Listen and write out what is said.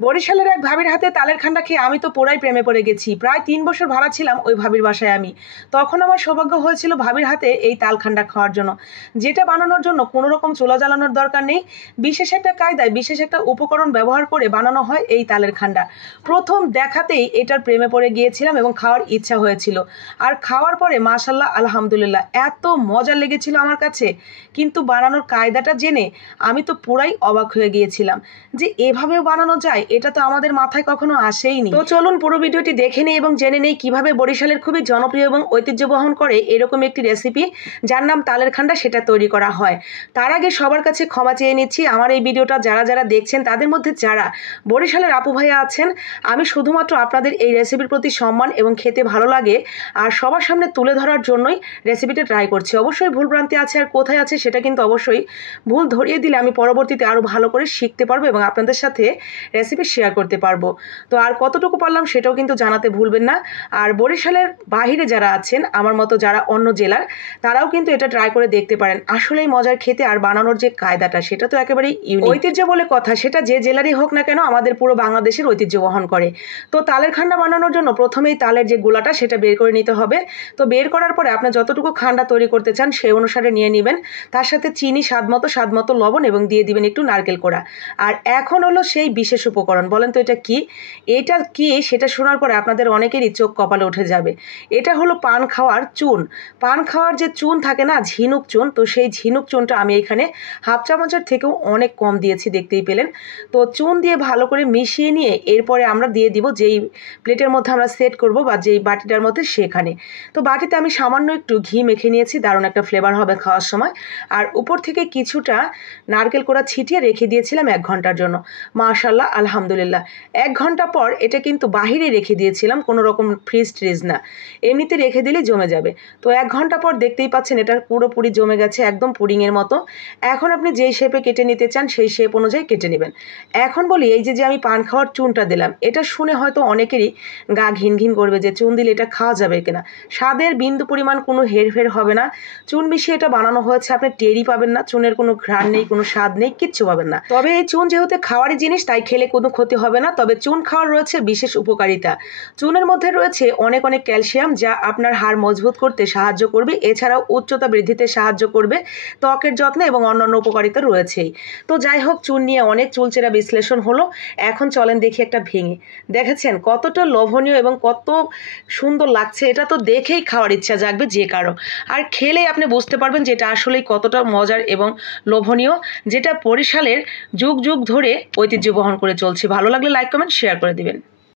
বরিশালের এক ভাবির হাতে তালের খান্ডা খেয়ে আমি তো পুরাই প্রেমে পড়ে গেছি। প্রায় ৩ বছর ভাড়া ছিলাম ওই ভাবির বাসায় আমি। তখন আমার সৌভাগ্য হয়েছিল ভাবির হাতে এই তাল খান্ডা খাওয়ার জন্য, যেটা বানানোর জন্য কোনো রকম চুলা জ্বালানোর দরকার নেই। বিশেষ একটা কায়দায় বিশেষ একটা উপকরণ ব্যবহার করে বানানো হয় এই তালের খান্ডা। প্রথম দেখাতেই এটার প্রেমে পড়ে গিয়েছিলাম এবং খাওয়ার ইচ্ছা হয়েছিল। আর খাওয়ার পরে মাশাল্লাহ আলহামদুলিল্লাহ এত মজা লেগেছিল আমার কাছে। কিন্তু বানানোর কায়দাটা জেনে আমি তো পুরাই অবাক হয়ে গিয়েছিলাম যে এভাবেও বানানো যায়, এটা তো আমাদের মাথায় কখনো আসেইনি। তো চলুন পুরো ভিডিওটি দেখে নেই এবং জেনে নেই কিভাবে বরিশালের খুবই জনপ্রিয় এবং ঐতিহ্য বহন করে এরকম একটি রেসিপি যার নাম তালের খান্ডা সেটা তৈরি করা হয়। তার আগে সবার কাছে ক্ষমা চেয়ে নিচ্ছি, আমার এই ভিডিওটা যারা যারা দেখছেন তাদের মধ্যে যারা বরিশালের আপু ভাইয়া আছেন, আমি শুধুমাত্র আপনাদের এই রেসিপির প্রতি সম্মান এবং খেতে ভালো লাগে আর সবার সামনে তুলে ধরার জন্যই রেসিপিটা ট্রাই করছি। অবশ্যই ভুলভ্রান্তি আছে আর কোথায় আছে সেটা কিন্তু অবশ্যই ভুল ধরিয়ে দিলে আমি পরবর্তীতে আরও ভালো করে শিখতে পারবো এবং আপনাদের সাথে রেসিপি শেয়ার করতে পারবো। তো আর কতটুকু পারলাম সেটাও কিন্তু জানাতে ভুলবেন না। আর বরিশালের বাহিরে যারা আছেন আমার মতো যারা অন্য জেলার, তারাও কিন্তু এটা ট্রাই করে দেখতে পারেন। আসলেই মজার খেতে, আর বানানোর যে কায়দাটা সেটা তো একেবারেই ইউনিক। ঐতিহ্য বলে কথা, সেটা যে জেলারই হোক না কেন আমাদের পুরো বাংলাদেশের ঐতিহ্য বহন করে। তো তালের খান্ডা বানানোর জন্য প্রথমেই তালের যে গোলাটা সেটা বের করে নিতে হবে। তো বের করার পরে আপনি যতটুকু খান্ডা তৈরি করতে চান সেই অনুসারে নিয়ে নেবেন। তার সাথে চিনি স্বাদ মতো লবণ এবং দিয়ে দিবেন একটু নারকেল কোড়া। আর এখন হলো সেই বিশেষ উপকরণ, বলেন তো এটা কি? এটা কি সেটা শোনার পরে আপনাদের অনেকেরই চোখ কপালে উঠে যাবে। এটা হলো পান খাওয়ার চুন। পান খাওয়ার যে চুন থাকে না, ঝিনুক চুন, তো সেই ঝিনুক চুনটা আমি এখানে হাফ চামচের থেকেও অনেক কম দিয়েছি, দেখতেই পেলেন। তো চুন দিয়ে ভালো করে মিশিয়ে নিয়ে এরপরে আমরা দিয়ে দিব যেই প্লেটের মধ্যে আমরা সেট করব বা যেই বাটিটার মধ্যে সেখানে। তো বাটিতে আমি সামান্য একটু ঘি মেখে নিয়েছি, দারুণ একটা ফ্লেভার হবে খাওয়ার সময়। আর উপর থেকে কিছুটা নারকেল কোড়া ছিটিয়ে রেখে দিয়েছিলাম 1 ঘন্টার জন্য। মাশাল্লাহ আলহামদুলিল্লাহ 1 ঘন্টা পর এটা কিন্তু বাহিরে রেখে দিয়েছিলাম, কোনো রকম ফ্রিজ ট্রিজ না, এমনিতে রেখে দিলে জমে যাবে। তো 1 ঘন্টা পর দেখতেই পাচ্ছেন এটা পুরোপুরি জমে গেছে, একদম পুডিংয়ের মতো। এখন আপনি যেই শেপে কেটে নিতে চান সেই শেপ অনুযায়ী কেটে নেবেন। এখন বলি, এই যে আমি পান খাওয়ার চুনটা দিলাম, এটা শুনে হয়তো অনেকেরই গা ঘিন ঘিন করবে যে চুন দিলে এটা খাওয়া যাবে কিনা। স্বাদের বিন্দু পরিমাণ কোনো হেরফের হবে না। চুন মিশিয়ে এটা বানানো হয়েছে, আপনি টেরই পাবেন না, চুনের কোনো ঘ্রাণ নেই, কোনো স্বাদ নেই, কিচ্ছু পাবেন না। তবে এই চুন যেহেতু খাওয়ারই জিনিস তাই খেলে কোনো ক্ষতি হবে না। তবে চুন খাওয়ার রয়েছে বিশেষ উপকারিতা। চুনের মধ্যে রয়েছে অনেক ক্যালসিয়াম, যা আপনার হাড় মজবুত করতে সাহায্য করবে, এছাড়াও উচ্চতা বৃদ্ধিতে সাহায্য করবে, ত্বকের যত্নে এবং অন্যান্য উপকারিতা রয়েছেই। তো যাই হোক, চুন নিয়ে অনেক চুলচেরা বিশ্লেষণ হলো। এখন চলেন দেখি একটা ভেঙে। দেখেছেন কতটা লোভনীয় এবং কত সুন্দর লাগছে, এটা তো দেখেই খাওয়ার ইচ্ছা জাগবে যে কারো। আর খেলেই আপনি বুঝতে পারবেন যে এটা আসলেই কতটা মজার এবং লোভনীয়, যেটা বরিশালের যুগ যুগ ধরে ঐতিহ্য বহন করে চলছে। ভালো লাগলে লাইক কমেন্ট শেয়ার করে দিবেন।